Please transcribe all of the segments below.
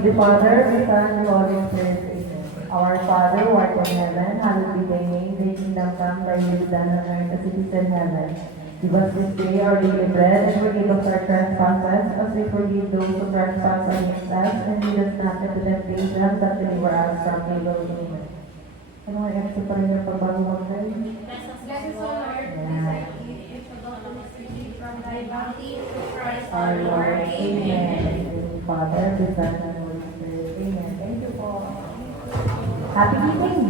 The Father, the Son, and the Holy Spirit. Our Father, who art in heaven, hallowed be thy name. Thy kingdom come, thy will be done on earth as it is in heaven. Give us this day our daily bread, and forgive us our trespasses, as we forgive those who trespass against us. And lead us not into temptation, but deliver us from evil. Amen. Ano nga extra pa rin yung pagbago magkay? Bless us, O Lord. From thy bounty, Christ Our Lord. Amen. Father, the Son, and the Holy Spirit. Amen. Thank you po. Happy evening.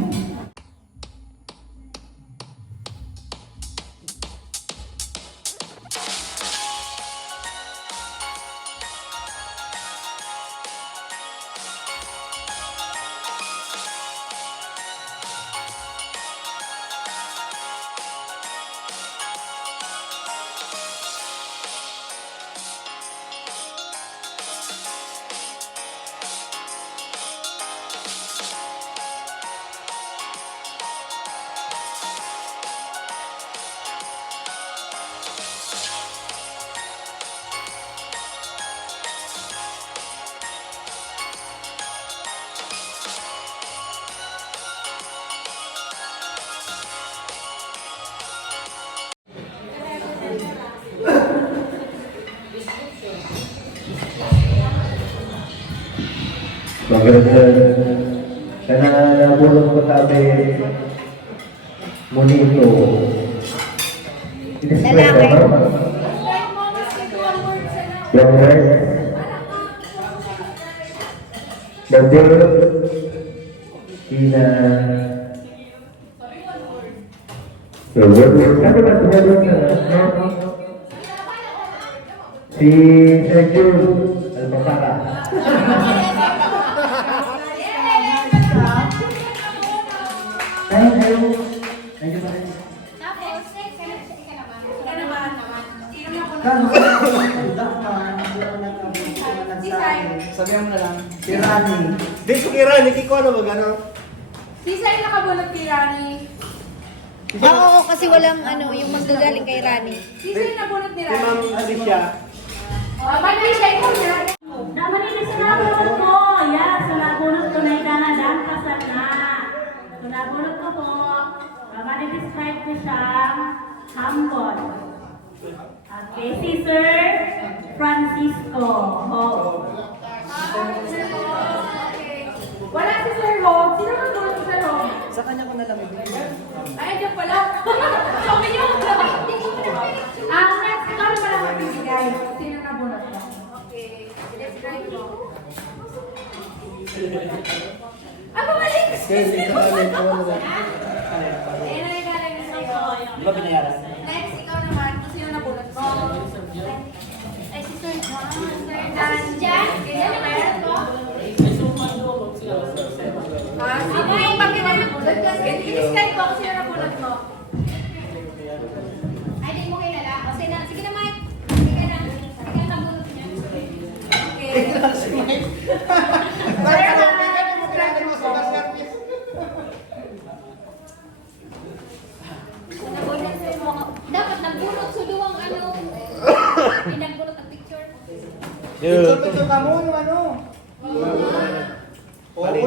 Magandang karena nabulong ko tabi monito. Ini seperti apa? Yang lain, double Ina. Si Sergio Alpapara. Tapos, ikanabahan naman. Sino naman? Si Sai. Sabihan mo na lang. Si Rani. Di ko kira, hindi ko ano mag-ano. Si Sai nakabulot kay Rani. Oo, kasi walang yung manggagaling kay Rani. Si Sai nabulot ni Si Ma'am Rani. Alicia. Ba't may siya ikaw na? Naman ini sunabunod ko. Yan, sunabunod ko na ikanadang kasal na. Sunabunod ko po. Naman i-describe ko siyang humble. Okay, si Sir Francisco. Oh. Wala si Sir Hog. Sino nabulot si Sir Hog? Sa kanya ko na lang ibigay. Ay, diyan pala. Sabi niyo. Ang next, ikaw na pala magbibigay. Sino nabulot mo? Okay. Let's try mo. Ah, bumalik! Kasi ito na lang ko na lang. Ayun na yung galing na sa'yo. Di ba binayaran? Next, ikaw naman. Kung sino nabulot mo? Ay, si Sir John. Sir John. John? Kaya meron mo? Sino yung pag-iwan nabulot? I-describe mo kung sino nabulot mo. Ay, di mo kilala. O, sige na, Mike. Sige na. Sige na, nabulot niya. Okay. Nabulot sa mga... Dapat nagbulot sa duwang pinagbulot ang picture. Picture ka mo yung ano. Ulit.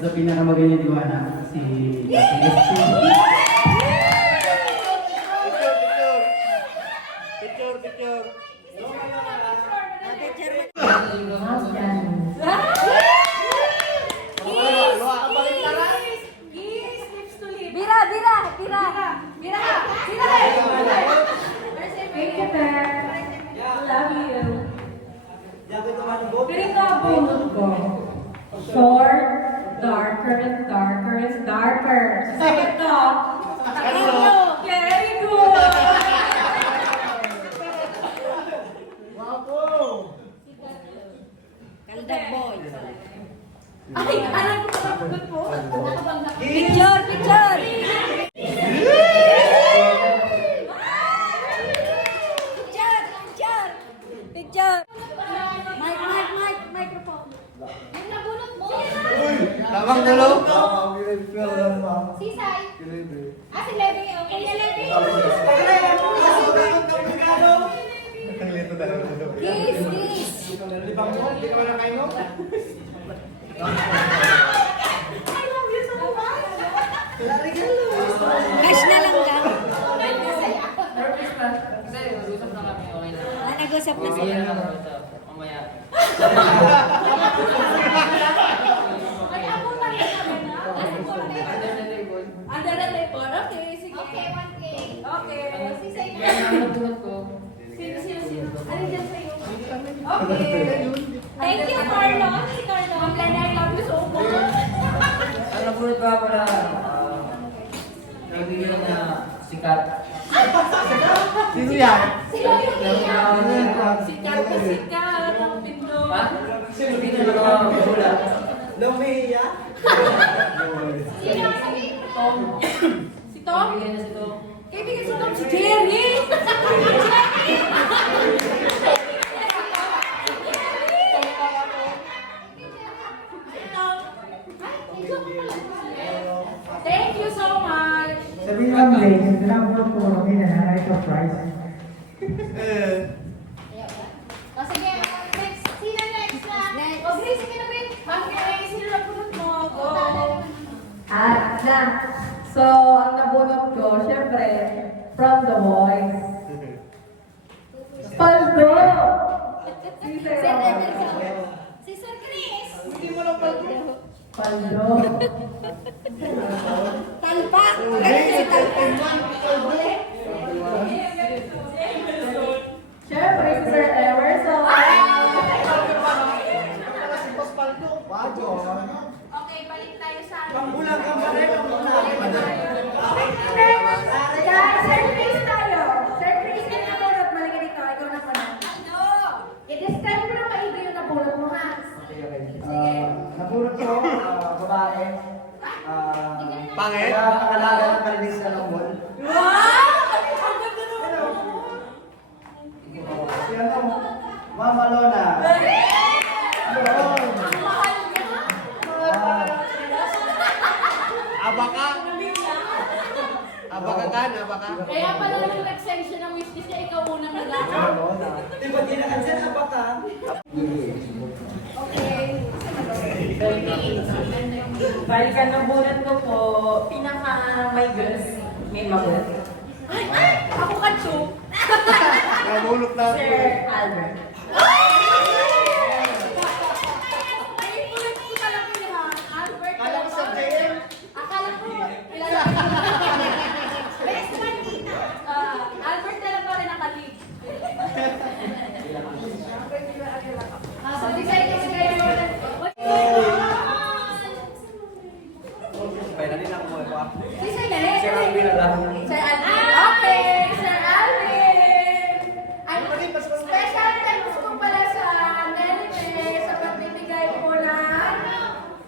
Sa pinakamagaling di ba na si Picture. Thank you, Sir. Love you. Pinagkabunod ko. Short, darker and darker and darker. Second to, Abang dulo. Sisay. Ah, si Levy. Okay, si Levy. Kiss, kiss. Hindi ka na kayo? I love you so much. Cash na lang ka. Nag-usap na sila. Ay, ako pa rin kami na. Under the table. Okay, sige. Okay, 1K. Okay. Sisay na. Sino? Ano dyan sa'yo? Okay. Thank you, Carlos. Si Carlos. Ma'am Lena, I love you so much. Ano po ba para nabigyan na sikat? Sino yan? Sila yung iyak. Sikat na sikat ang pindo. Ha? Sino na mga bula? Lumiya? Sino ang sabihin mo? Si Tom? Bigyan na si Tom. Kaibigan si Tom, si Jerry! Thank you so much! Sabihin lang, Grace, hindi lang po po kami nananay sa prize. O sige, next. Sino next na? O Grace, sige na, Grace. Ma'am Grace, sino na punot mo? Go! Na. So, ang nabunot ko, syempre, from The Voice. Paldo! Si Sir Chris. Hindi mo lang pag... Paldo. Talpak. Galing si Talpak. Syempre, si Sir Emerson. Si Boss Paldo. Wajo. Okay, balik tayo sa... Pambulang ka ba rin? Guys, Sir Chris tayo. Sir Chris, yung nabunot, malagay dito. Ikaw na muna. I-describe ko na maigi yung nabunot mo, ha? Napulot ko, babae. Pangit? Pakalaga ng kalinis na ng mall. Wow! Ang ganda naman. Si ano? Mama Lola. Ang mahal niya. Abaka? Abaka ka? Abaka? Kaya pala nung nag-send siya ng wishlist niya, ikaw unang nag-aak. Di ba di na-cancel abaka? Okay. Balikan ng bunot ko po, pinaka may girls, may magot. Ay! Ako ka, Chu. Nabulot na ako. Sir Albert. Ay, ulit ko talaga yun, ha? Albert. Kala ko sa JM. Akala ko, kilala ko. Best man kita. Albert na lang pa rin nakalik. So, decide kasi kayo. Pwede din ako mo. Si Sir Lele. Sir Alvin na lang. Sir Alvin. Okay, Sir Alvin. Ano, special thanks po pala sa Nelly sa pagbibigay po ng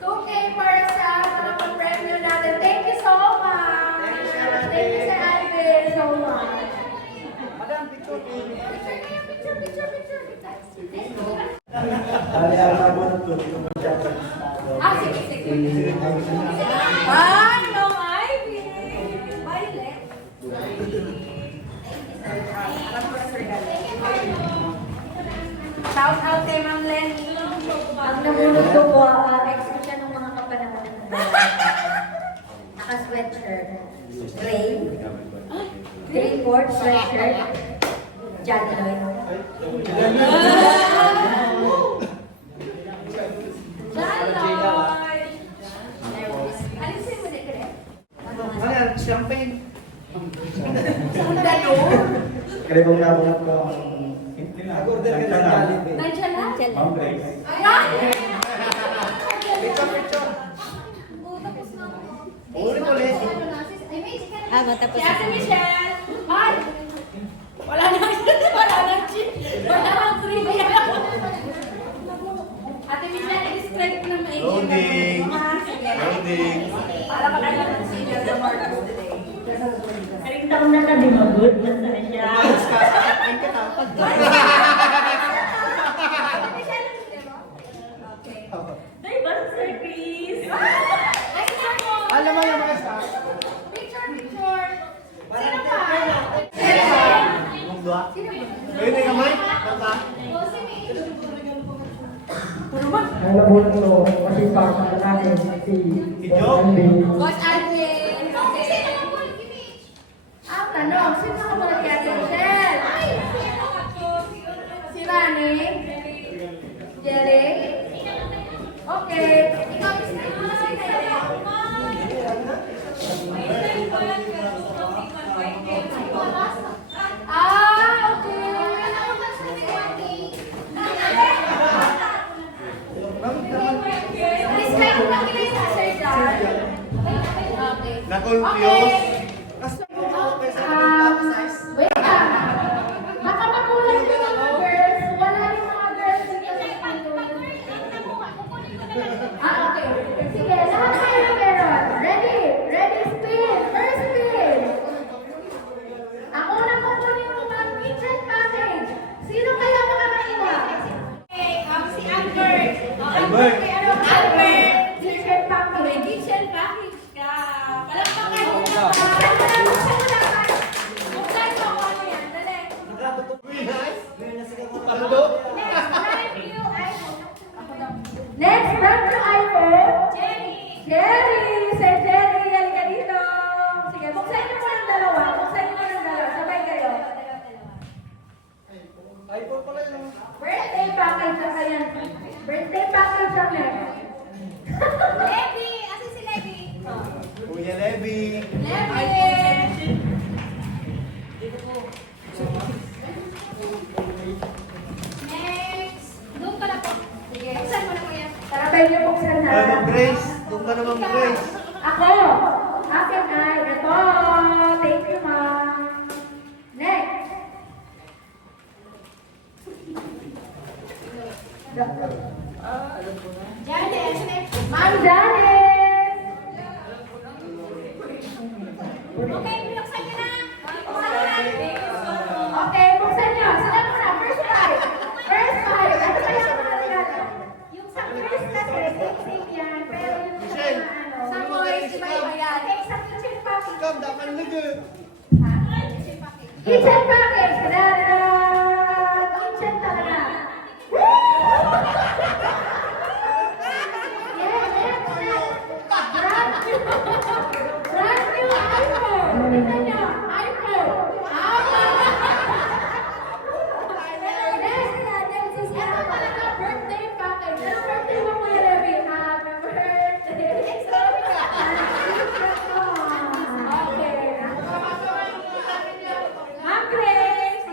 2K para sa mga pag-premyo natin. Thank you so much. Thank you, Sir Alvin, so much. Madam, picture. Picture. Dali ang nabulot ko. Hindi ko masyadong. Ah, sige. Ay, no, Ivy. Violet. Shout out kay Ma'am Lenny. Ang nabunod ko po, extra siya ng mga kapanahon. Naka-sweatshirt. Gray port sweatshirt. John Lloyd. Jaloy. Alisin mo dito rin. Ano yan? Champagne. Sandalo. Kaya kung nabulot ko, nag-order ka sa Jollibee. Nandiyan na? Ma'am Grace. Ayan! Picture. Ulit. Matapos. Si Ate Michelle. Ay! Wala nang chip. Wala nang trivia. Ate Michelle, i-describe ko na maigi. Loading. Sige. Loading. Para makailan ng senior sa Marcos today. Kaling taon na ka, di mag-good. Basta na siya. Umayos ka. Sakit ka na. Ate Michelle, hindi mo? Okay. Day ba, Sir Chris? Sino ba? Pwede ka, Mike? Kanta? O, si May. Ang nabunot ko, kasi para natin si Joe? Coach Alvin. Okay. Sino ang ball, Kimich? Ang tanong, sino ang ball kay Ate Michelle? Si Rani? Jerry? Okay. Ikaw is Respect mo lang kayo sa Sir Dar. Okay. Na-confuse? Wait lang. Baka makulang yung mga girls. Wala yung mga girls dito sa okay. Sige, lahat kayo meron. Ready? Ready, spin. First spin. Ako na kukunin yung mga kitchen package. Sino kaya makakaiwa? Si Albert. Albert. Albert. Kitchen package. May kitchen package ka. Palakpakan mo na. Buksan mo kung ano yan. Dali. Next, brand new iPhone. Jerry! Sir Jerry, halika dito. Sige, buksan niyo po ng dalawa. Buksan niyo ng dalawa. Sabay kayo. iPhone pala yun. Birthday package ang kayan. Birthday package ang next. Levi! Asan si Levi? Kuya Levy. Levi! Next! Doon ka na po. Sige, buksan mo na po yan. Tarabay niyo buksan na. Ano, Grace? Doon ka naman, Grace. Ako! Akin ay ito. Thank you, ma'am. Next! Janice! Ma'am Janice! Okay, buksan niyo na. Okay, buksan niyo. Sila muna. First five. First five. Ano kaya ang mga regalo? Yung sa first kasi, same yan. Pero yung sa Michelle, mga ano, sa boys, iba-iba yan. Okay, sa kitchen package. Ikaw, dapat nag- Ha? Kitchen package. Kitchen package. Da-da-da! Kitchen talaga. Yes, yes, yes. Brand new. Brand new iPhone. Tingnan niyo, iPhone. Next, ito talaga birthday package. Ano birthday mo, Kuya Levi? Happy birthday. Okay. Ma'am Grace.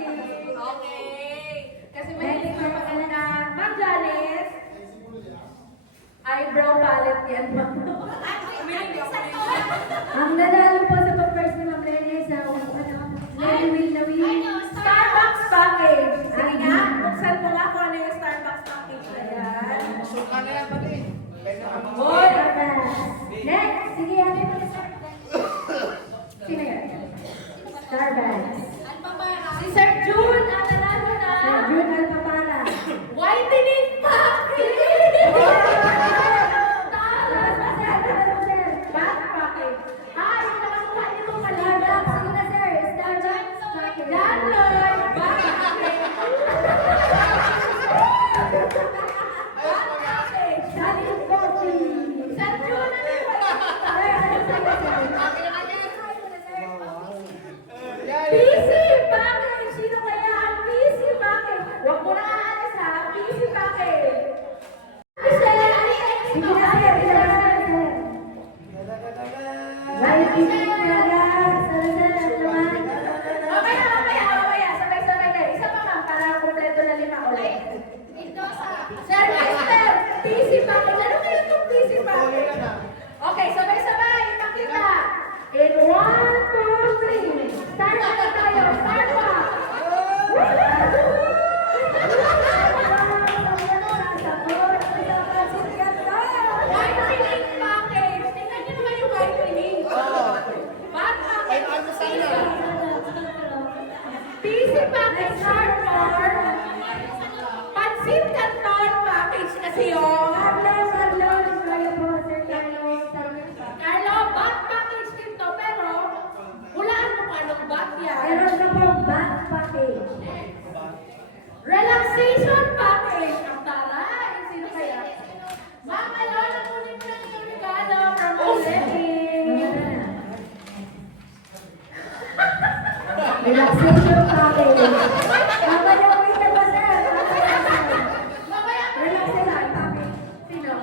Okay. Kasi may hindi ko maganda. Ma'am Janice. Eyebrow palette yan, ma'am. Ang nanalo po sa pag-first ni Ma'am Rene sa Starbucks package. Sige nga, buksan mo nga kung ano yung Starbucks package na yan. Ano yan pala eh? Hoy! Next! Sige, ano yung mga Starbucks? Sino yan? Starbucks. Si Sir June, ang nanalo na. Sir June Alpapara. Whitening package! Back package. Ah, yung nakakuha niyo mo pala. Sige na, sir. Starbucks package. Landlord! Back package. Back package. Johnny's Coffee. Sir June, ano yung PC package! Sino kaya ang PC package? Huwag mo na aalis ha. PC package. Michelle, ano yung PC package? Mamaya. Sabay-sabay kayo. Isa pa ma'am, para kumpleto na 5 ulit. Sir Esther, PC package. Ano kayo itong PC package? Okay, sabay-sabay. Ipakita. In 1, 2, 3. Start na tayo. Start pa. Whitening package. Tingnan niyo naman yung whitening. Back package. PC package hardcore. Pansit Canton package kasi yun. Carlo, back package din to, pero hulaan mo kung anong back yan. Meron ka pong back package. Relaxation package. Ang taray. Sino kaya? Ma'am, Alona, kunin mo na yung regalo from Olympic. Relaxation package. Mamaya wait na ba, sir? Mamaya pa. Relaxation package. Sino?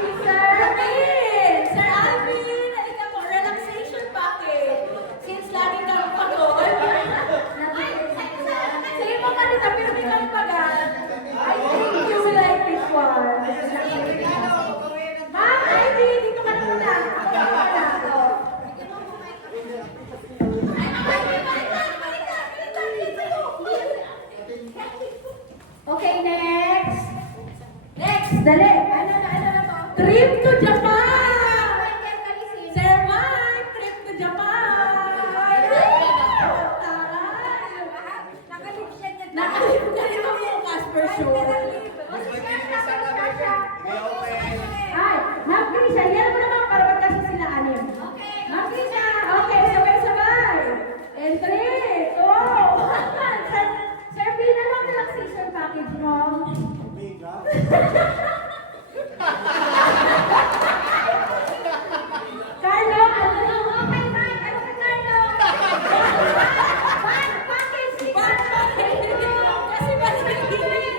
Si Sir Alvin! Sir Alvin! Halika po, relaxation package. Since lagi kang pagod. Sige po kanina, pero may kang pagal. I think you will like this one. Ma'am, Ivy, dito ka na muna. Ako na muna. Okay, next. Next, dali. Ano na to? Trip to Japan! Sir Mike, trip to Japan! Nakalip na rin ang bukas for sure. Ay, Ma'am Grisha, yan mo naman para magkasya sila anim. Ma'am Grisha, okay, sabay-sabay. And 3, 2, 1. Sir Bill, ano ang relaxation package mo? Carlo, ano? Okay, fine. Ano ka, Carlo? One package. One package. Kasi mas nagiging.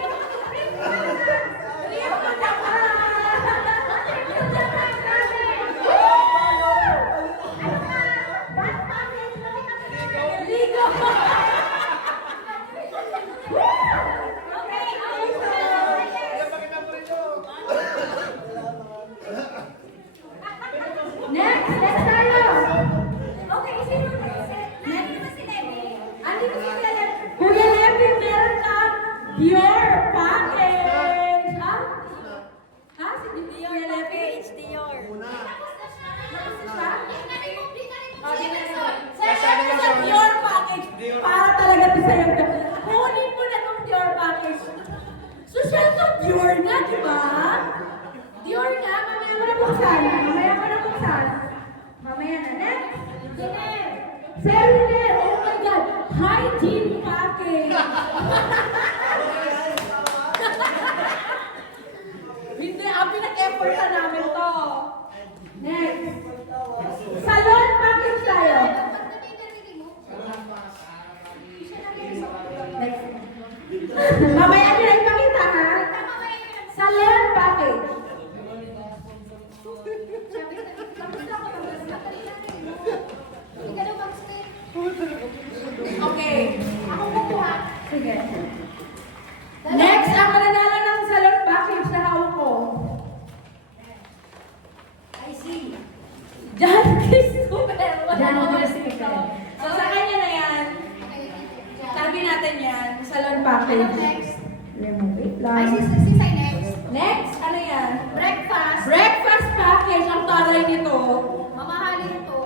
Trip to Japan. Trip to Japan, namin. Ano ka? One package. Ligo. Okay, next tayo. Okay, sino? Nandito si Levi. Andito si Levi. Kuya Levi, meron kang Dior package. Ha? Ha? Si Kuya Levi? It's Dior. Tapos na siya. Oh, sa Dior package. Para talaga ito sa'yo. Kunin mo na itong Dior package. Social ka Dior na, di ba? Dior na, mamaya mo na buksan. Mamaya mo na buksan. Mamaya na. Next. Sir Riner, oh my God. Hygiene package. Hindi, pinag-effort na namin to. Next. Salon package tayo. Next. Mamaya nyo na ipakita, ha? Salon package. Okay. Ako kukuha. Sige. Next, ang mananalo ng salon package na hawak ko. I see. John Christopher. John Christopher. So, sa kanya na yan. Tagi natin yan. Salon package. Next. Wait Ay, lang. si next. Next, ano yan? Breakfast. Breakfast package. Ang taray nito. Mamahalin to.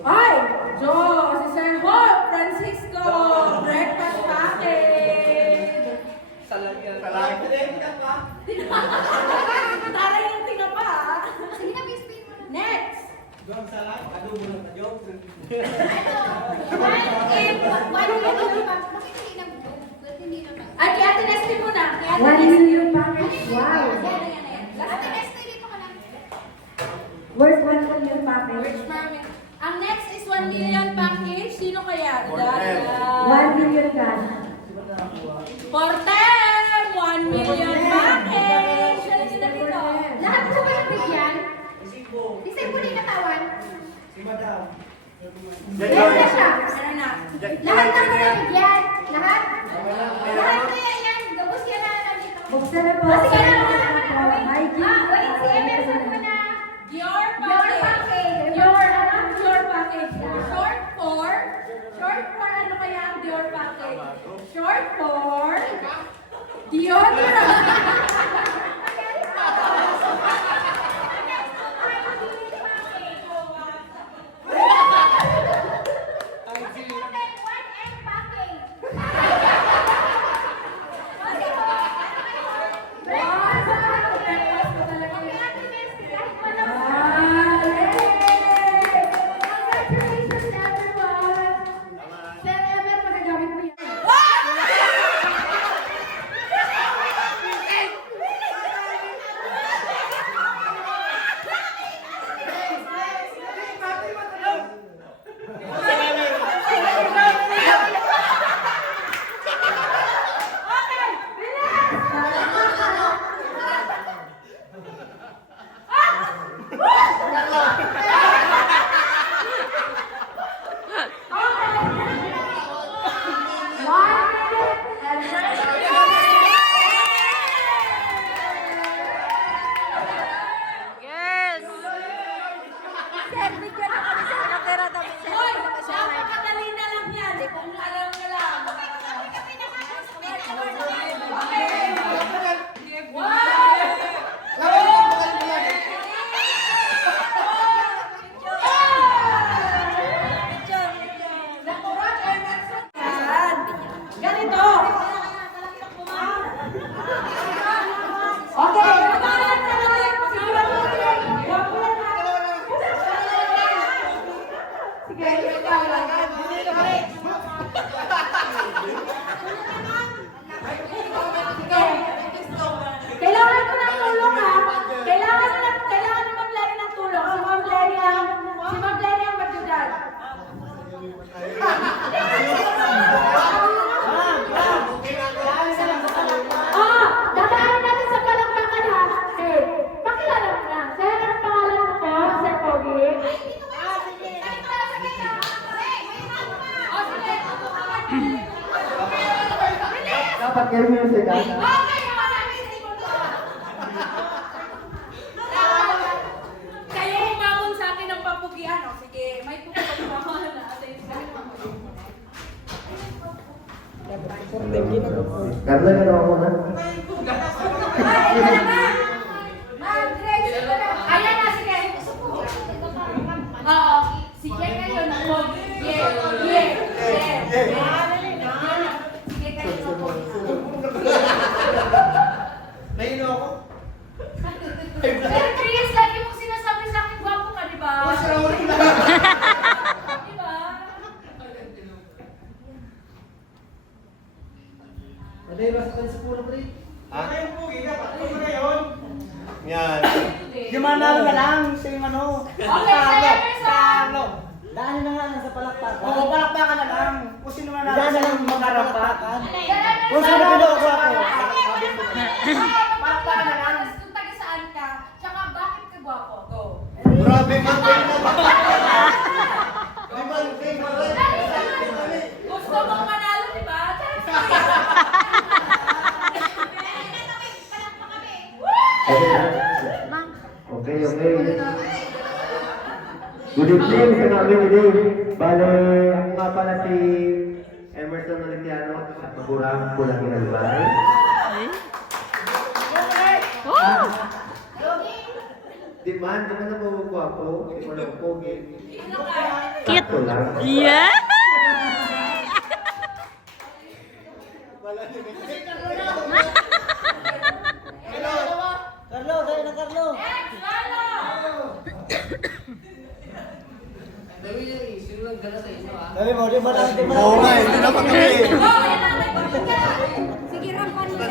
Ay! Jo, si Sir Hope Francisco. Breakfast package. Taray yung tinapa. Sige na, Miss Pin. Next. At Ate Nesty muna. 1 million package. Wow. Ate Nesty, dito ka lang. Worth 1 million package. Rich Marvin. Ang next is 1 million package. Sino kaya? 1 million cash. Portem! 1 million package! Halika na dito. Lahat po ba nabigyan? Di sa'yo po na yung katawan? Meron na siya. Meron na. Lahat na po nabigyan. Lahat? Lahat na yan. Gabos yan na nandito. Buksan na po. Sige na. Hygiene. Wait, si Emerson mo na. Your package. Your package. Short for ano kaya ang Dior package? Short for deodorant. Kailangan ko ng tulong ha. Kailangan ni Ma'am Lenny ng tulong. Si Ma'am Lenny ang magdudal. Dadaanin natin sa palakpakan ha. Pakilala mo na. Sir, ang pangalan mo po, Sir Pogi? Dapat kayo music ha? Kayo umamon sa akin ng papugian. O, sige, may pupapagawa na. Carla, gano'n ako na. Ayan na, sige. Oo. Sige kayo na po. Yeah. Sige kayo na po. Nahilo ako. Pero Chris, lagi mong sinasabi sa akin, gwapo ka, di ba? Di ba? Yan. Yung manalo na lang, siya yung ano. Okay, sa'yo, Emerson. Daanin na nga lang sa palakpakan. Oo, palakpakan na lang. Kung sino manalo Daan na sa lang magkarampakan. Emerson. Kung sino pinuha ako. Palakpakan na lang. Kung taga saan ka, tsaka bakit ka gwapo? Go. Grabe man kayo naman. Gusto mong manalo, di ba? Okay. Good evening sa namin ini. Bale, ako nga pala si Emerson Noliciano at magurang pulang inalbay. Di man na mawagwapo, di mo lang pogi. Sakto lang. Yeah! Carlo, tayo na Carlo. Sino lang gala sa inyo ah? Sabi mo, di ba lang, di ba Oo nga, hindi na pagkali. Sige, rampan mo.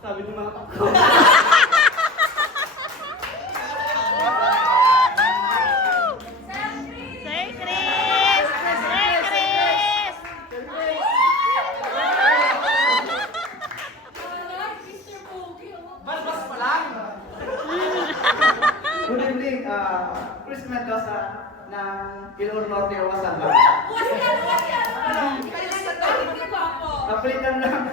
Sabi ng mga Balbas pa lang! Good evening, Chris Mendoza ng Ilor Norte o Wasanga. Napilitan lang.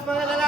Mas mahalaga